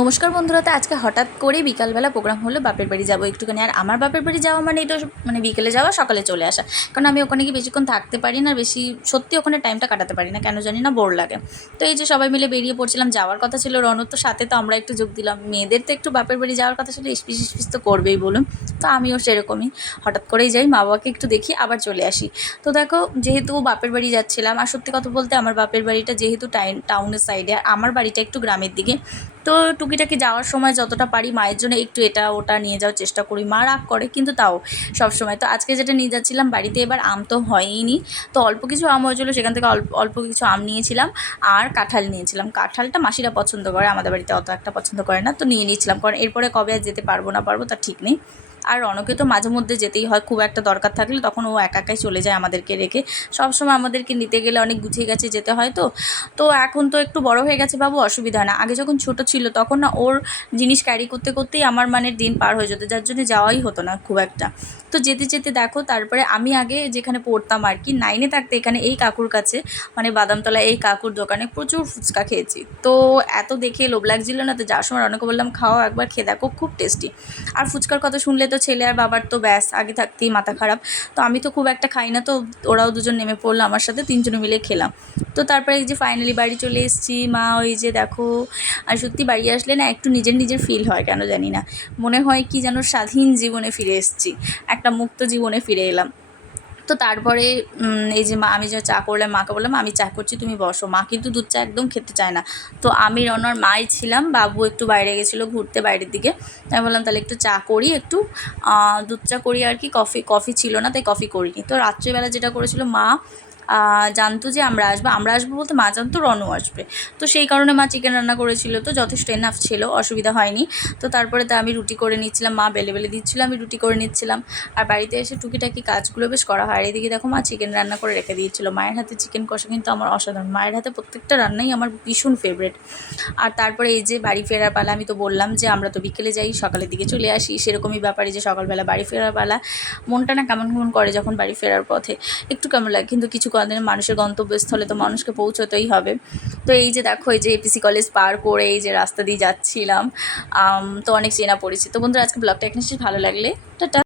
নমস্কার বন্ধুরা, তো আজকে হঠাৎ করে বিকালবেলা প্রোগ্রাম হলো বাপের বাড়ি যাবো একটুখানি। আর আমার বাপের বাড়ি যাওয়া মানে তো মানে বিকেলে যাওয়া সকালে চলে আসা, কারণ আমি ওখানে গিয়ে বেশিক্ষণ থাকতে পারি না, বেশি সত্যি ওখানে টাইমটা কাটাতে পারি না, কেন জানি না, বোর লাগে। তো এই যে সবাই মিলে বেরিয়ে পড়ছিলাম, যাওয়ার কথা ছিল রনর তো সাথে, তো আমরা একটু যোগ দিলাম। মেয়েদের তো একটু বাপের বাড়ি যাওয়ার কথা ছিল, স্পিস স্পিস তো করবেই বলুন। তো আমিও সেরকমই হঠাৎ করেই যাই, মা বাবাকে একটু দেখি আবার চলে আসি। তো দেখো, যেহেতু বাপের বাড়ি যাচ্ছিলাম, আর সত্যি কথা বলতে আমার বাপের বাড়িটা যেহেতু টাউনের সাইডে, আর আমার বাড়িটা একটু গ্রামের দিকে, তো টুকিটাকি যাওয়ার সময় যতটা পারি মায়ের জন্য একটু এটা ওটা নিয়ে যাওয়ার চেষ্টা করি। মা রাগ করে কিন্তু তাও সব সময়। তো আজকে যেটা নিয়ে যাচ্ছিলাম বাড়িতে, এবার আম তো হয়ইনি, তো অল্প কিছু আম হয়েছিলো, সেখান থেকে অল্প অল্প কিছু আম নিয়েছিলাম। আর কাঁঠাল নিয়েছিলাম। কাঁঠালটা মাসিরা পছন্দ করে, আমাদের বাড়িতে অত একটা পছন্দ করে না, তো নিয়ে নিয়েছিলাম, কারণ এরপরে কবে আর যেতে পারবো না পারবো তার ঠিক নেই। আর রনকে তো মাঝে মধ্যে যেতেই হয়, খুব একটা দরকার থাকলে, তখন ও একা একাই চলে যায় আমাদেরকে রেখে। সবসময় আমাদেরকে নিতে গেলে অনেক গুছিয়ে গেছে যেতে হয়। তো তো এখন তো একটু বড় হয়ে গেছে বাবু, অসুবিধা হয় না। আগে যখন ছোট ছিল তখন না ওর জিনিস ক্যারি করতে করতেই আমার মানে দিন পার হয়ে যেত, যার জন্য যাওয়াই হতো না খুব একটা। তো যেতে যেতে দেখো, তারপরে আমি আগে যেখানে পড়তাম আর কি, 9-এ থাকতে, এখানে এই কাকুর কাছে, মানে বাদামতলা এই কাকুর দোকানে প্রচুর ফুচকা খেয়েছি। তো এত দেখে লোভ লাগছিল না, তো যাওয়ার সময় অনেকে বললাম খাও, একবার খেয়ে দেখো, খুব টেস্টি। আর ফুচকার কথা শুনলে তো ছেলে আর বাবার তো ব্যাস আগে থাকতেই মাথা খারাপ। তো আমি তো খুব একটা খাই না, তো ওরাও দুজন নেমে পড়লো আমার সাথে, তিনজনে মিলে খেলাম। তো তারপরে এই যে ফাইনালি বাড়ি চলে এসেছি, মা ওই যে দেখো। আর সত্যি বাড়ি আসলে না একটু নিজের নিজের ফিল হয়, কেন জানি না, মনে হয় কি যেন স্বাধীন জীবনে ফিরে এসেছি, একটা মুক্ত জীবনে ফিরে এলাম। তো তারপরে এই যে মা, আমি যে চা করলাম, মাকে বললাম আমি চা করছি তুমি বসো। মা কিন্তু দুধ চা একদম খেতে চায় না। তো আমি রনর মাই ছিলাম, বাবু একটু বাইরে গেছিলো ঘুরতে বাইরের দিকে। আমি বললাম তাহলে একটু চা করি, একটু দুধ চা করি আর কি, কফি ছিল না তাই কফি করিনি। তো রাত্রিবেলা যেটা করেছিল মা, জানতো যে আমরা আসবো বলতে মা জানতো রনও আসবে, তো সেই কারণে মা চিকেন রান্না করেছিল, তো যথেষ্ট এনাফ ছিল, অসুবিধা হয়নি। তো তারপরে তো আমি রুটি করে নিচ্ছিলাম, মা বেলে বেলে দিচ্ছিলো, আমি রুটি করে নিচ্ছিলাম। আর বাড়িতে এসে টুকিটাকি কাজগুলো বেশ করা হয়। আর এদিকে দেখো মা চিকেন রান্না করে রেখে দিয়েছিলো। মায়ের হাতে চিকেন কষা কিন্তু আমার অসাধারণ, মায়ের হাতে প্রত্যেকটা রান্নাই আমার ভীষণ ফেভারিট। আর তারপরে এই যে বাড়ি ফেরার পালা, আমি তো বললাম যে আমরা তো বিকেলে যাই সকালের দিকে চলে আসি, সেরকমই ব্যাপারে যে সকালবেলা বাড়ি ফেরার পালা। মনটা না কেমন কেমন করে যখন বাড়ি ফেরার পথে, একটু কেমন লাগে, কিন্তু কিছু দিনে মানুষের গন্তব্যস্থলে তো মানুষকে পৌঁছতেই হবে। তো এই যে দেখো, এই যে এপিসি কলেজ পার করে এই যে রাস্তা দিয়ে যাচ্ছিলাম, তো অনেক চেনা পরিচিত। তো বন্ধুরা, আজকে ব্লগটা এখানে শেষ, ভালো লাগলে টাটা।